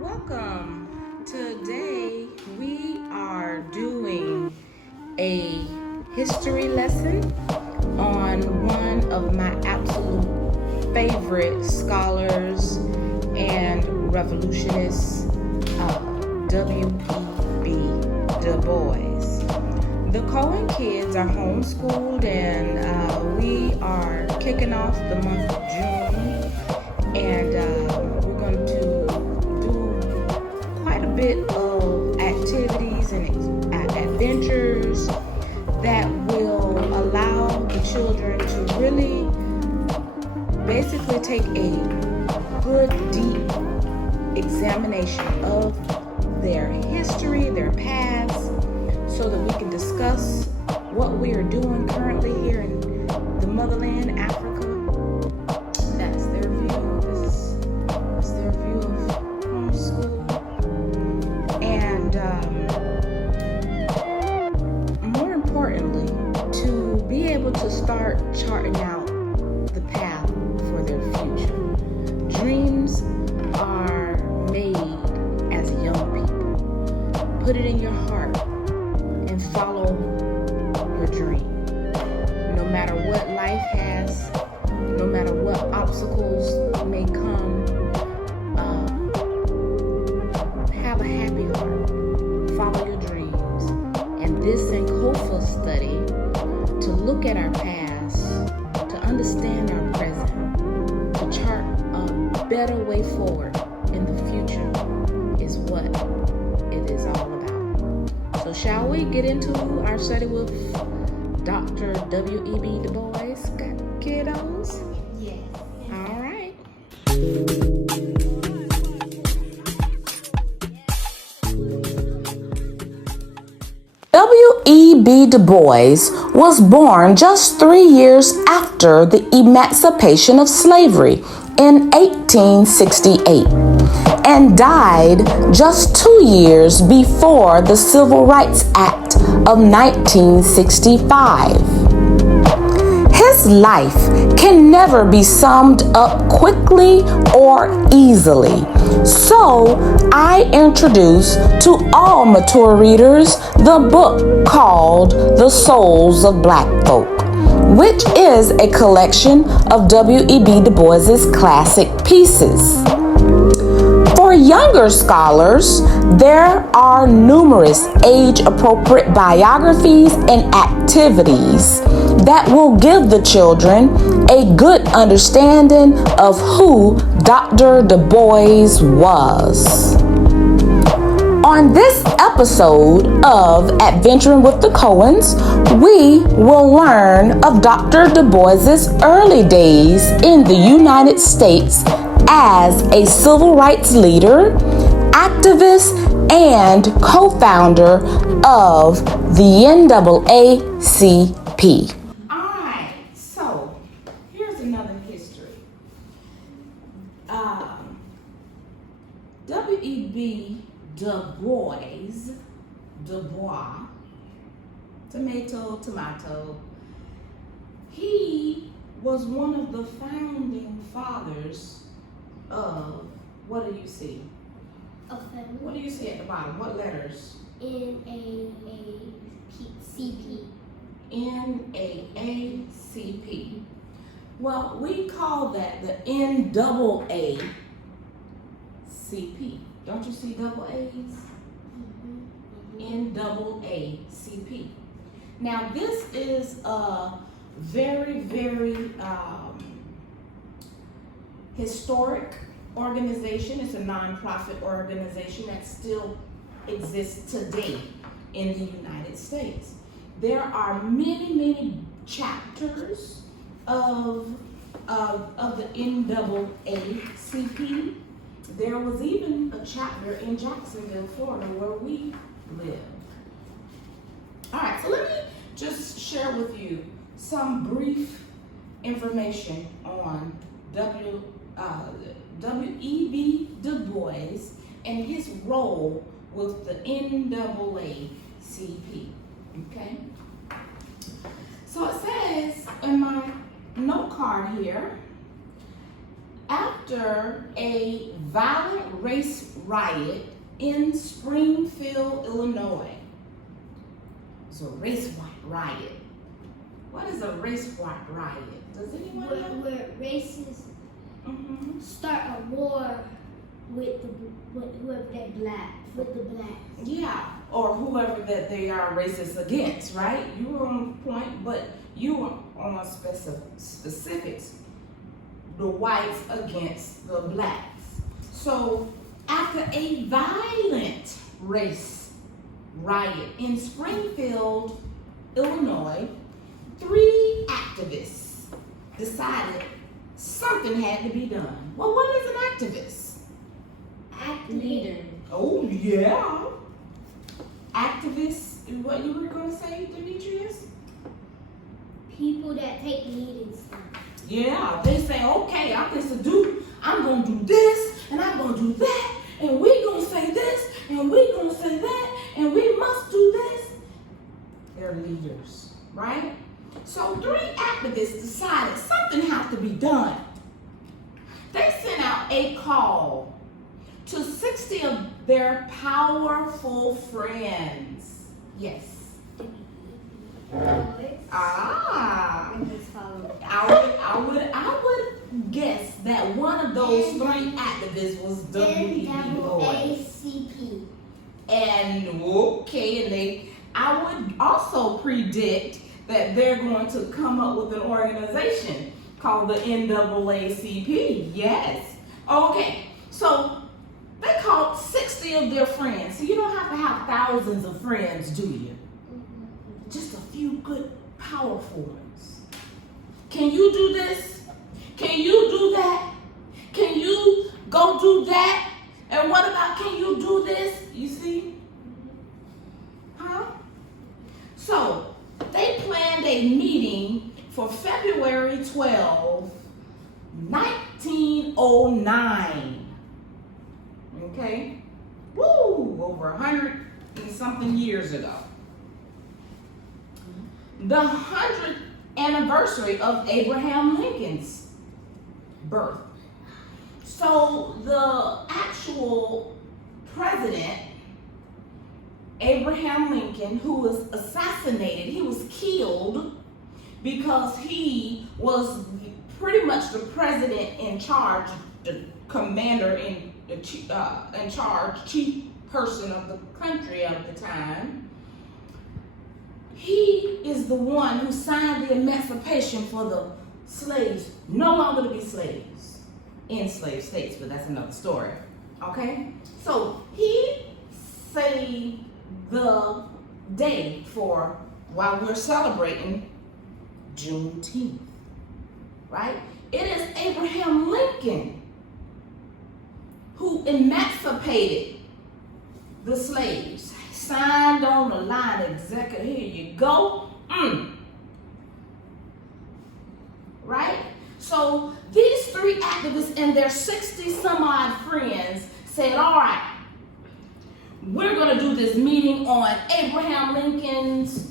Welcome. Today we are doing a history lesson on one of my absolute favorite scholars and revolutionists, W.E.B. Du Bois. The Cohen kids are homeschooled and we are kicking off the month of June, and we're going to do quite a bit of activities and adventures that will allow the children to really basically take a good deep examination of their history, their past, so that we can discuss what we are doing currently here in the motherland, Africa. That's their view. This is their view of homeschool. And more importantly, to be able to start charting out the path for their future. Dreams are made as young people. Put it in your heart and follow your dream. No matter what life has, no matter what obstacles may come, have a happy heart. Follow your dreams. And this Sankofa study, to look at our past, to understand our present, to chart a better way forward in the future is what it is all about. So shall we get into our study with Dr. W.E.B. Du Bois, kiddos? Yes. All right. W.E.B. Du Bois was born just 3 years after the emancipation of slavery in 1868 and died just 2 years before the Civil Rights Act of 1965. His life can never be summed up quickly or easily. So I introduce to all mature readers the book called The Souls of Black Folk, which is a collection of W.E.B. Du Bois's classic pieces. For younger scholars, there are numerous age-appropriate biographies and activities that will give the children a good understanding of who Dr. Du Bois was. On this episode of Adventuring with the Cohens, we will learn of Dr. Du Bois's early days in the United States as a civil rights leader, activist, and co-founder of the N.A.A.C.P. All right, so here's another history. W.E.B. Du Bois, tomato, he was one of the founding fathers of, what do you see? What do you see at the bottom? What letters? N.A.A.C.P. N.A.A.C.P. Well, we call that the N.A.A.C.P. Don't you see double A's? N.A.A.C.P. Now, this is a very, very historic organization. It's a nonprofit organization that still exists today in the United States. There are many, many chapters of the N.A.A.C.P. There was even a chapter in Jacksonville, Florida, where we live. All right, so let me just share with you some brief information on W.E.B. Du Bois and his role with the N.A.A.C.P. Okay? So it says in my note card here, After a violent race riot in Springfield, Illinois. It's a race riot. What is a race riot? Does anyone know? Where racists start a war with whoever that with the blacks. Yeah, or whoever that they are racist against, right? You were on point, but you were on specifics. The whites against the blacks. So after a violent race riot in Springfield, Illinois, 3 activists decided something had to be done. Well, what is an activist? Leader. Oh, yeah. Activists, what you were going to say, Demetrius? People that take lead in stuff. Yeah, they say, okay, I'm going to do this, and I'm going to do that, and we're going to say this, and we're going to say that, and we must do this. They're leaders, right? So 3 activists decided something has to be done. They sent out a call to 60 of their powerful friends. Yes. I would guess that one of those 3 activists was W.E.B. N.A.A.C.P. And I would also predict that they're going to come up with an organization called the N.A.A.C.P. Yes. Okay. So they called 60 of their friends. So you don't have to have thousands of friends, do you? Just a few good, powerful ones. Can you do this? Can you do that? Can you go do that? And what about, can you do this? You see? Huh? So they planned a meeting for February 12, 1909. Okay? Woo! Over 100 and something years ago. The 100th anniversary of Abraham Lincoln's birth. So the actual president, Abraham Lincoln, who was assassinated, he was killed because he was pretty much the president in charge, the commander in charge, chief person of the country of the time. He is the one who signed the emancipation for the slaves no longer to be slaves in slave states, but that's another story. Okay? So he saved the day for while we're celebrating Juneteenth. Right? It is Abraham Lincoln who emancipated the slaves. Signed on the line, executive, here you go. Right? So these 3 activists and their 60 some odd friends said, all right, we're going to do this meeting on Abraham Lincoln's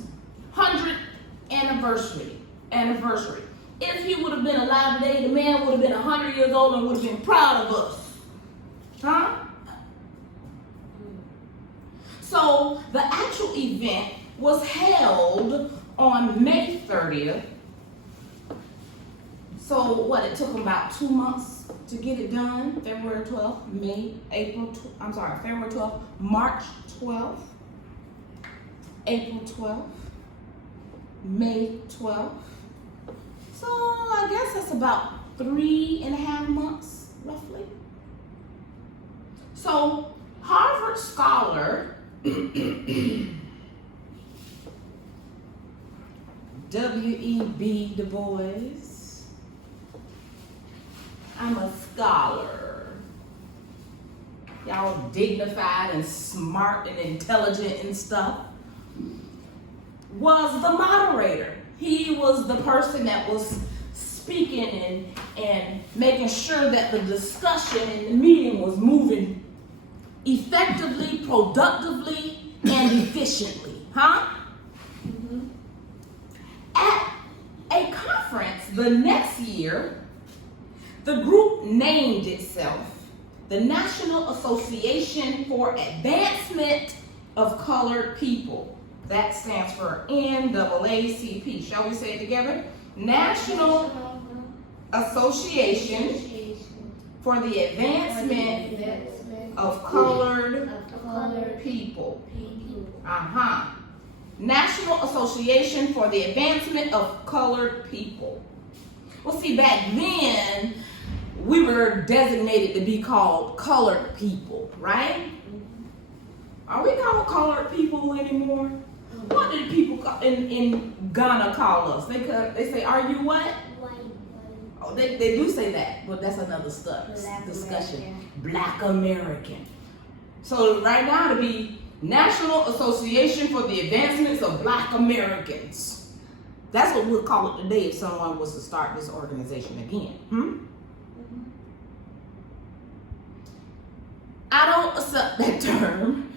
100th anniversary. If he would have been alive today, the man would have been 100 years old and would have been proud of us. Huh? So the actual event was held on May 30th. So what, it took them about 2 months to get it done. February 12th, February 12th, March 12th, April 12th, May 12th. So I guess that's about 3.5 months, roughly. So Harvard scholar W.E.B. Du Bois. I'm a scholar. Y'all dignified and smart and intelligent and stuff. Was the moderator. He was the person that was speaking and making sure that the discussion in the meeting was moving effectively, productively, and efficiently. Huh? Mm-hmm. At a conference the next year, the group named itself the National Association for Advancement of Colored People. That stands for N.A.A.C.P. Shall we say it together? National Association for the Advancement of Colored People. National Association for the Advancement of Colored People. Well, see, back then, we were designated to be called colored people, right? Are we called colored people anymore? What do people in Ghana call us? They say, are you what? White. Oh, they do say that, but that's another discussion. Black American. So right now to be National Association for the Advancements of Black Americans. That's what we'll call it today if someone was to start this organization again. I don't accept that term.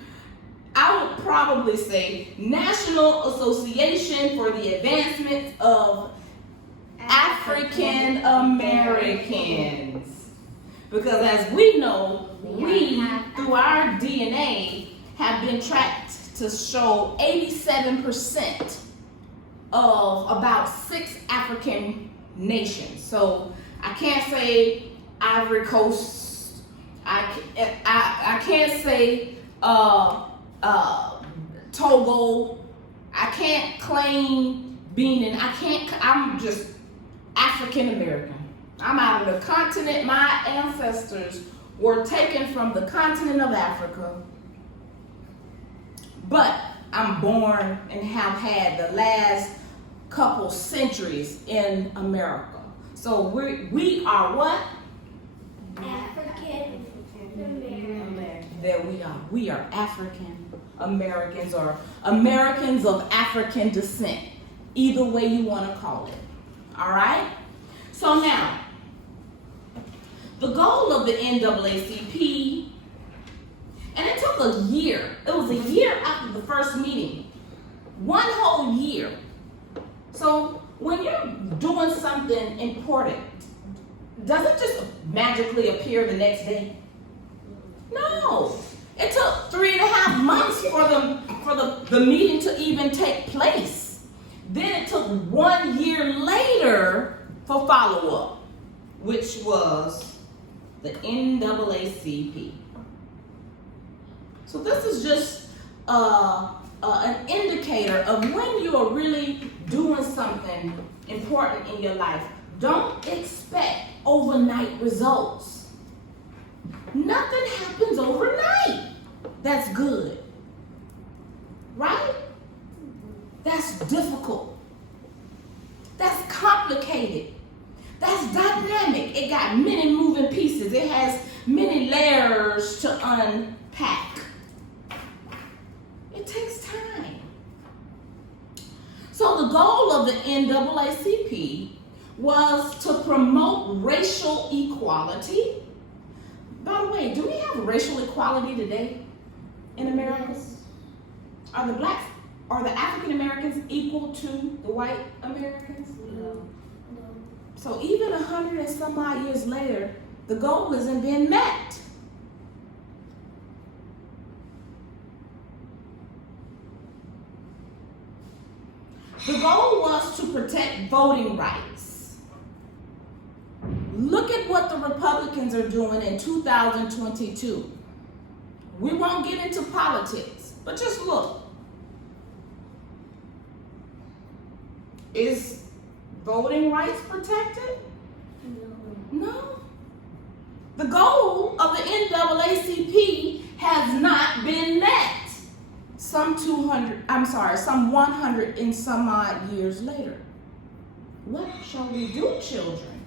I would probably say National Association for the Advancement of African Americans. Because as we know, we, through our DNA, have been tracked to show 87% of about 6 African nations. So I can't say Ivory Coast. I can't say Togo. I can't claim Benin. I'm just African American. I'm out of the continent. My ancestors were taken from the continent of Africa. But I'm born and have had the last couple centuries in America. So we are what? African American. There we are. We are African Americans or Americans of African descent. Either way you want to call it. All right? So now, the goal of the NAACP, and it took a year. It was a year after the first meeting. 1 whole year. So when you're doing something important, does it just magically appear the next day? No. It took 3.5 months for the meeting to even take place. Then it took 1 year later for follow-up, which was the NAACP. So this is just an indicator of when you are really doing something important in your life. Don't expect overnight results. Nothing happens overnight. That's good. Right? That's difficult. That's complicated. That's dynamic. It got many moving pieces. It has many layers to unpack. It takes time. So the goal of the NAACP was to promote racial equality. By the way, do we have racial equality today in America? Yes. Are the African Americans equal to the white Americans? No. So even 100 and some odd years later, the goal isn't being met. The goal was to protect voting rights. Look at what the Republicans are doing in 2022. We won't get into politics, but just look. Is voting rights protected? No. The goal of the NAACP has not been met. Some 100 and some odd years later. What shall we do, children?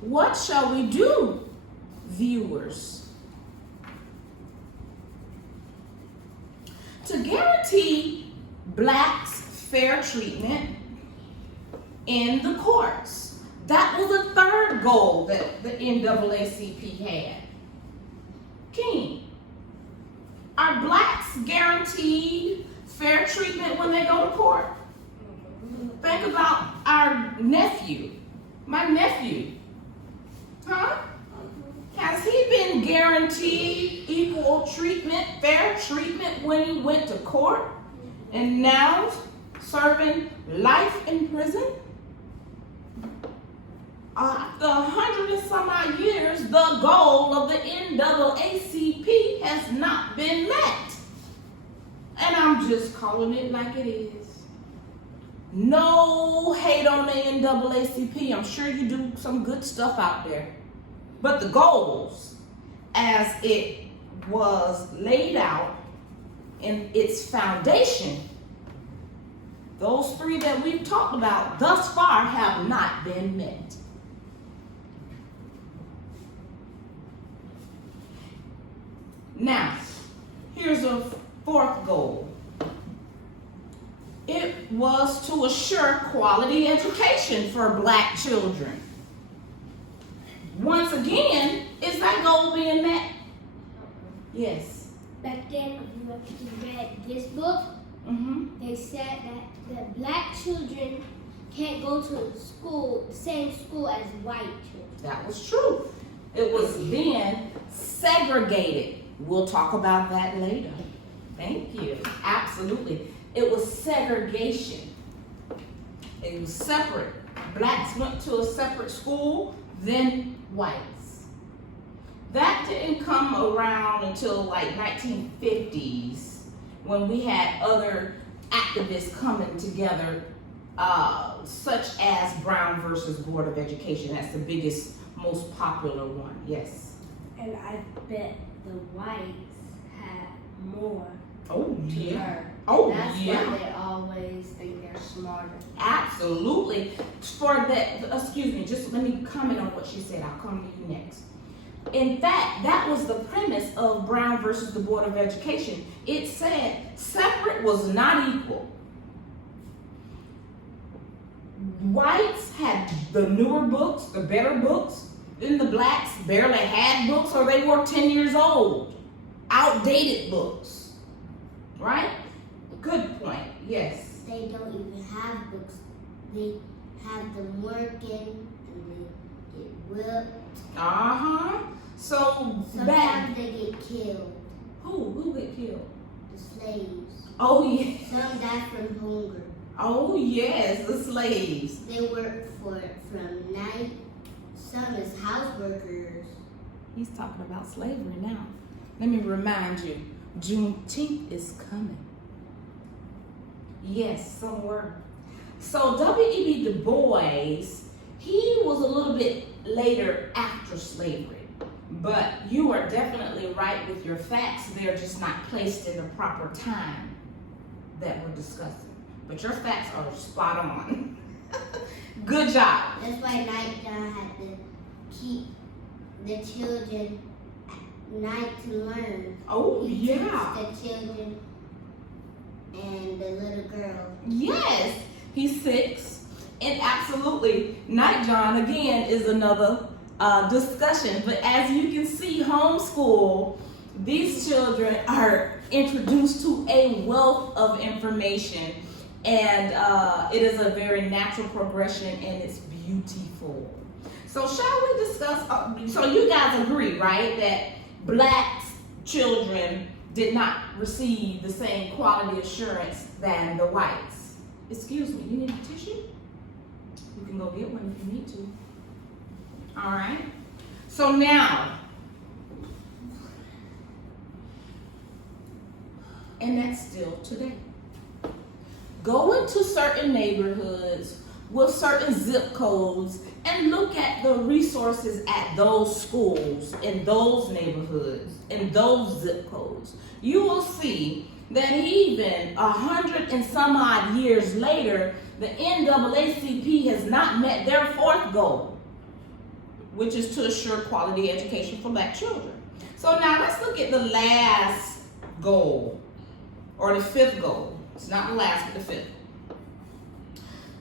What shall we do, viewers? To guarantee blacks fair treatment in the courts. That was the third goal that the NAACP had. King, are blacks guaranteed fair treatment when they go to court? Think about our nephew, my nephew. Huh? Has he been guaranteed equal treatment, fair treatment when he went to court and now serving life in prison? After 100 and some odd years, the goal of the NAACP has not been met. And I'm just calling it like it is. No hate on the NAACP. I'm sure you do some good stuff out there. But the goals, as it was laid out in its foundation, those three that we've talked about thus far have not been met. Now, here's a fourth goal. It was to assure quality education for Black children. Once again, is that goal being met? Yes. Back then, when you read this book, they said that Black children can't go to school, the same school as white children. That was true. It was then segregated. We'll talk about that later. Thank you. Absolutely. It was segregation. It was separate. Blacks went to a separate school, then whites. That didn't come around until like 1950s when we had other activists coming together, such as Brown versus Board of Education. That's the biggest, most popular one. Yes. And I bet the whites had more. Oh, to yeah. learn. Oh, That's yeah. why they always think they're smarter. Absolutely. For that, excuse me, just let me comment on what she said. I'll come to you next. In fact, that was the premise of Brown versus the Board of Education. It said separate was not equal. Whites had the newer books, the better books, then the blacks barely had books or they were 10 years old. Outdated books. Right? Good point. Yes. They don't even have books. They have them working and they get whipped. So sometimes they get killed. Who get killed? The slaves. Oh yeah. Some die from hunger. Oh yes, the slaves. They work from night. Some is house workers. He's talking about slavery now. Let me remind you, Juneteenth is coming. Yes, some were. So W.E.B. Du Bois, he was a little bit later after slavery. But you are definitely right with your facts. They're just not placed in the proper time that we're discussing. But your facts are spot on. Good job. That's why Night John had to keep the children at night to learn. Oh, He yeah. teaches the children and the little girl. Yes, he's 6. And absolutely, Night John, again, is another discussion. But as you can see, homeschool, these children are introduced to a wealth of information. And it is a very natural progression and it's beautiful. So shall we discuss, so you guys agree, right, that Black children did not receive the same quality assurance than the whites? Excuse me, you need a tissue? You can go get one if you need to. All right. So now, and that's still today. Go into certain neighborhoods with certain zip codes and look at the resources at those schools, in those neighborhoods, in those zip codes. You will see that even 100 and some odd years later, the NAACP has not met their 4th goal, which is to assure quality education for Black children. So now let's look at the last goal, or the 5th goal. It's not the last, but the 5th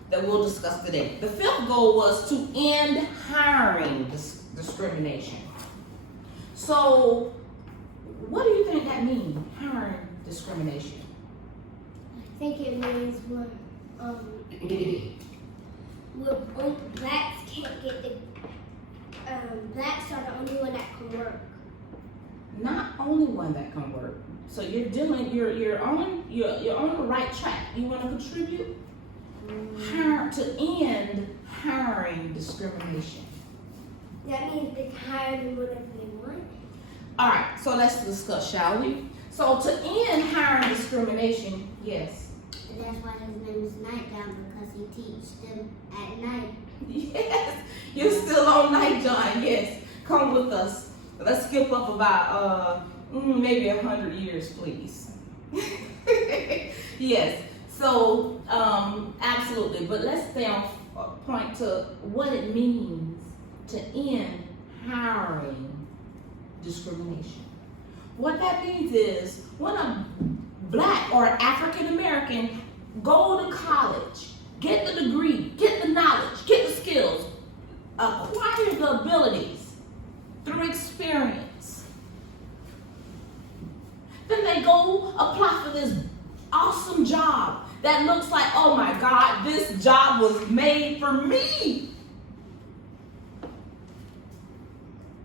that we'll discuss today. The 5th goal was to end hiring discrimination. So what do you think that means, hiring discrimination? I think it means when Blacks can't get the blacks are the only one that can work. Not only one that can work. So you're on the right track. You want to contribute to end hiring discrimination. That means they can hire them whenever they want. All right, so let's discuss, shall we? So to end hiring discrimination, yes. And that's why his name is Nightgown, because he teaches them at night. Yes, you're still on night, John. Yes, come with us. Let's skip up about maybe 100 years, please. Yes. So absolutely, but let's stay on point to what it means to end hiring discrimination. What that means is when a black or African American go to college, get the degree, get the knowledge, get the skills, acquire the abilities through experience, then they go apply for this awesome job that looks like, oh my God, this job was made for me.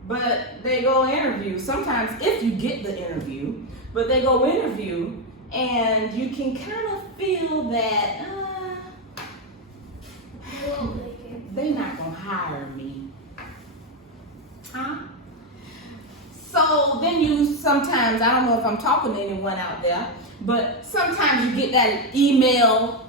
But they go interview, sometimes if you get the interview, but they go interview and you can kind of feel that they're not gonna hire me. Huh? So then you sometimes, I don't know if I'm talking to anyone out there, but sometimes you get that email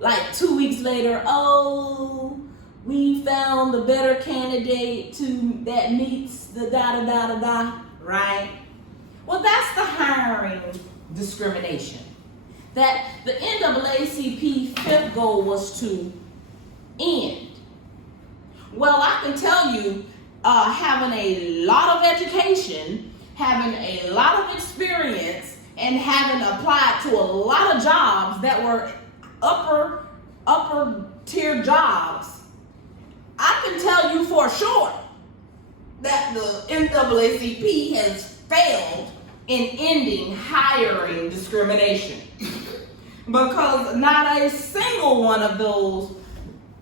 like 2 weeks later, oh, we found the better candidate that meets the da-da-da-da-da, right? Well, that's the hiring discrimination. That the NAACP fifth goal was to end. Well, I can tell you, having a lot of education, having a lot of experience, and having applied to a lot of jobs that were upper tier jobs, I can tell you for sure that the NAACP has failed in ending hiring discrimination. Because not a single one of those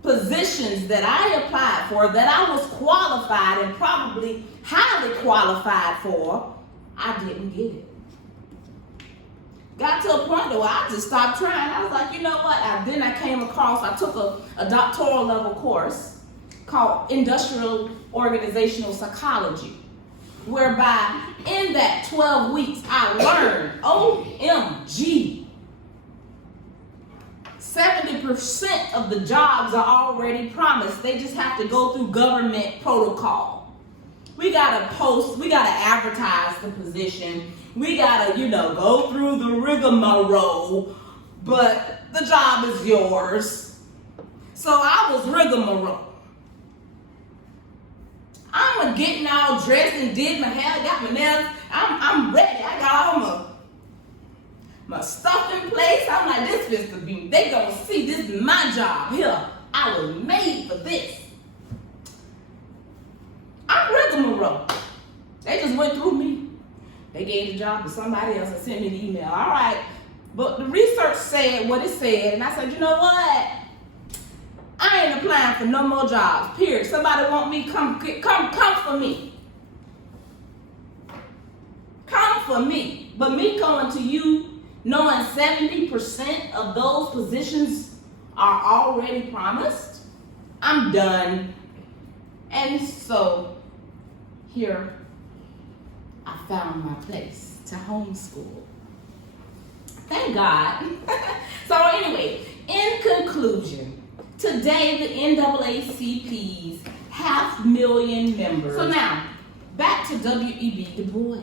positions that I applied for, that I was qualified and probably highly qualified for, I didn't get it. Got to a point where I just stopped trying. I was like, you know what? Then I took a doctoral level course called Industrial Organizational Psychology, whereby in that 12 weeks I learned, OMG, 70% of the jobs are already promised. They just have to go through government protocol. We gotta post, we gotta advertise the position. We gotta, go through the rigmarole, but the job is yours. So I was rigmarole. I'm getting all dressed and did my hair, got my nails. I'm ready. I got all my stuff in place. I'm like, this is to be. They gonna see this is my job here. I was made for this. I'm rigmarole. They just went through me. They gave the job to somebody else and sent me the email. All right, but the research said what it said, and I said, you know what? I ain't applying for no more jobs, period. Somebody want me, come for me. Come for me. But me going to you, knowing 70% of those positions are already promised, I'm done. And so, here, I found my place to homeschool. Thank God. So anyway, in conclusion, today, the NAACP's 500,000 members. So now, back to W.E.B. Du Bois.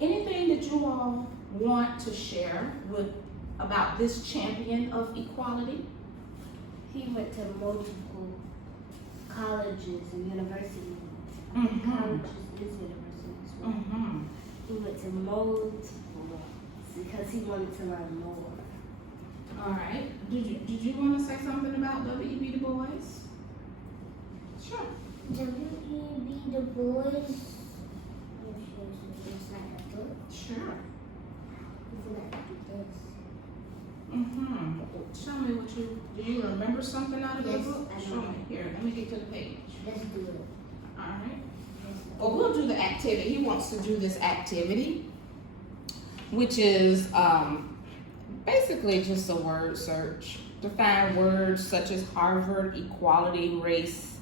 Anything that you all want to share about this champion of equality? He went to multiple colleges and universities. Mm-hmm. Colleges is universities. Mm-hmm. He went to multiple because he wanted to learn more. All right. Did you want to say something about W.E.B. Du Bois? Sure. W.E.B. Du Bois. Sure. Isn't that like this? Mm-hmm. Show me what do you remember something out of your Yes, book? I Show do. me. Here, let me get to the page. Let's do it. All right. Well, we'll do the activity. He wants to do this activity, which is basically just a word search to find words such as Harvard, equality, race,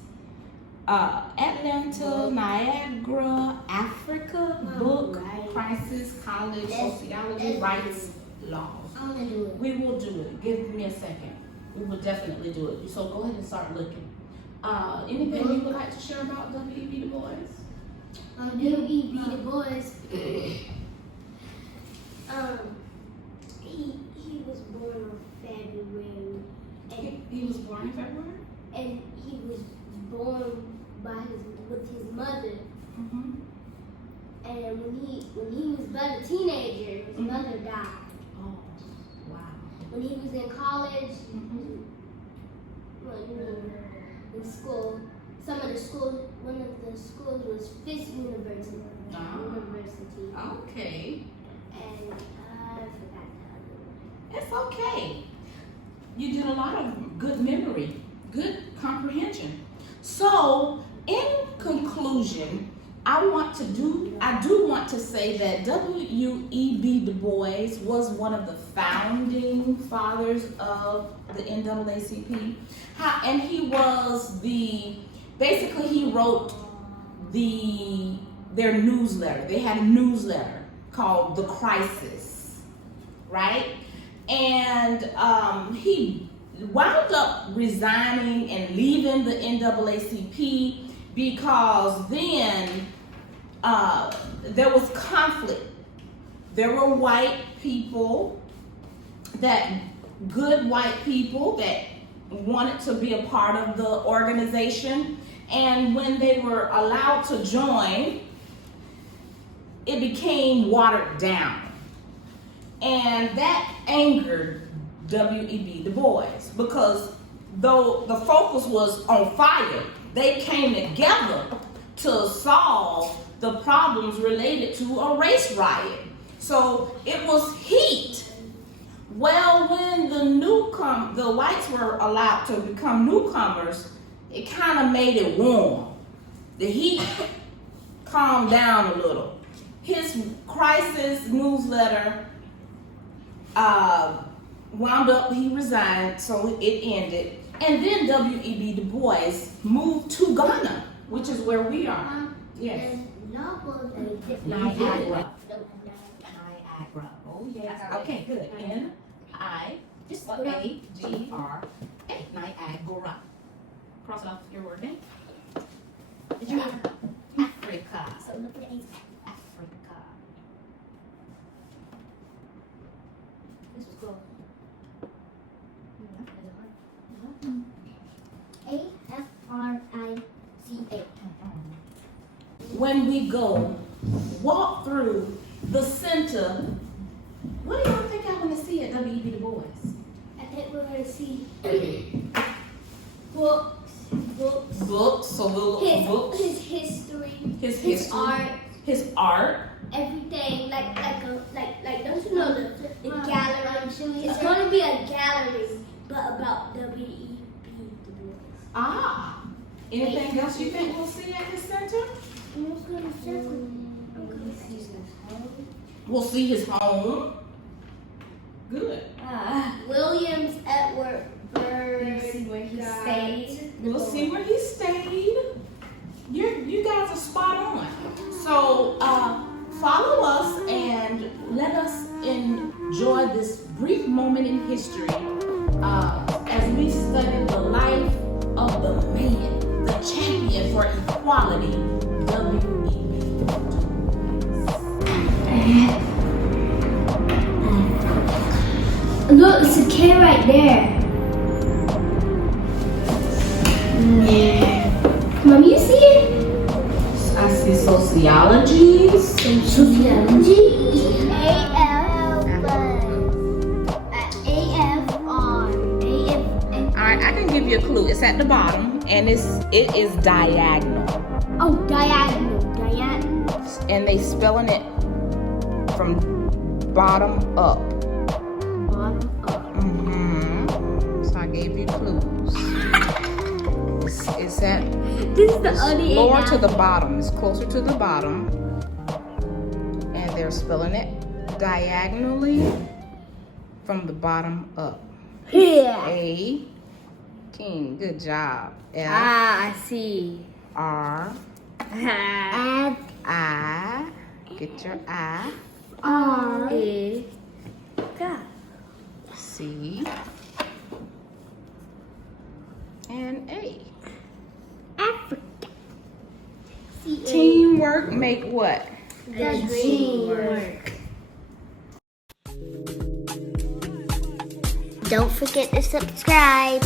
Atlanta, Niagara, Africa, book, crisis, college, sociology, rights, laws. I'm gonna do it. We will do it. Give me a second. We will definitely do it. So go ahead and start looking. Anything you would like to share about W.E.B. Du Bois? W.E.B. Du Bois. He was born on February, and He was born in February? and he was born with his mother. Mm-hmm. And when he was but a teenager, his mother died. Oh, wow. When he was in college, Mm-hmm. in school, one of the schools was Fisk University. Okay. And I forgot the other one. It's okay. You did a lot of good memory, good comprehension. So, in conclusion, I do want to say that W.E.B. Du Bois was one of the founding fathers of the NAACP. And he was basically he wrote their newsletter. They had a newsletter called The Crisis, right? And he wound up resigning and leaving the NAACP because then there was conflict. There were good white people that wanted to be a part of the organization, and when they were allowed to join, it became watered down. And that angered W.E.B. Du Bois because though the focus was on fire, they came together to solve the problems related to a race riot. So it was heat. Well, when the whites were allowed to become newcomers, it kind of made it warm. The heat calmed down a little. His crisis newsletter wound up, he resigned, so it ended. And then W.E.B. Du Bois moved to Ghana, which is where we are. Yes. Niagara. Niagara. Oh, yes. Okay, good. N-I-A-G-R-A. Niagara. Cross off your word name. Did you have Africa? So look at the Africa. This was cool. A-F-R-I-C-A. When we go walk through the center, what do y'all think y'all want to see at W.E.B. Du Bois? I think we're going to see books. So we'll look for books. His history. His art. His art. Everything. Like don't you know the gallery? It's going to be a gallery, but about W.E.B. Du Bois. Ah. Anything else you think we'll see at his center? We'll see his home. Good. Williams Edward Bird. See where he stayed. We'll see where he stayed. You guys are spot on. So follow us and let us enjoy this brief moment in history as we study the life of the man, the champion for equality, W.E.B. Look, it's a K right there. Mom, you see it? I see sociology. Sociology. A-F-R. Alright, I can give you a clue. It's at the bottom and it is diagonal. Oh, diagonal. And they spelling it from bottom up. Bottom up. Mm-hmm. It's at This is the only lower to A. the bottom. It's closer to the bottom. And they're spelling it diagonally from the bottom up. Yeah. A, king, good job. F, I see. R, F, I, get your I, R, E, C, and A. Africa. Teamwork make what? The dream work. Don't forget to subscribe.